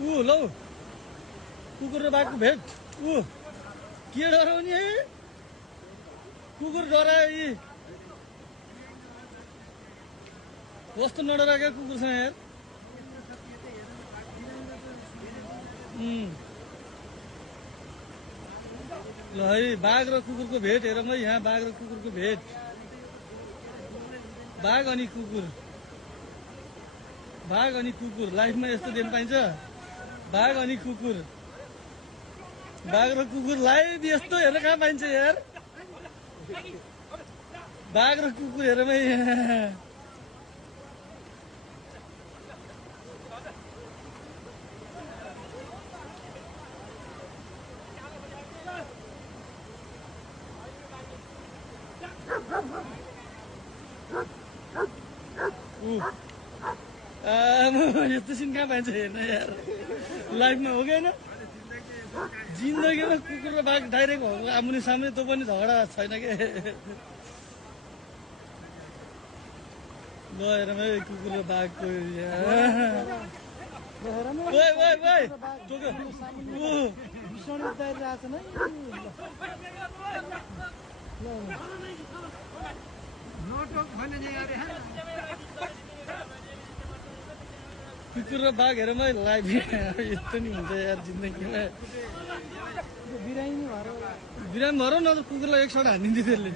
लौ कुकुर र बाघको भेट के डराउने है कुकुर डरायो यी कस्तो नडरा क्या कुकुरसँग यार ल है बाघ र कुकुरको भेट हेरौँ है यहाँ बाघ र कुकुरको भेट बाघ अनि कुकुर लाइफमा यस्तो दिन पाइन्छ बाघ अनि कुकुर बाघ र कुकुर लाइभ यस्तो हेर्न कहाँ पाइन्छ यार बाघ र कुकुर हेरौँ है यस्तो सिन कहाँ पाइन्छ हेर्न यार लाइफमा हो कि होइन जिन्दगीमा कुकुर र बाघ डाइरेक्ट आमुने सामने तँ पनि झगडा छैन के ल हेरौँ है कुकुर र बाघको कुकुर र बाघ हेरौँ है लाइभ यस्तो नि हुन्छ यार जिन्दगीमा बिरामी भएर न त कुकुरलाई एक सट हानिदिन्छ त्यसले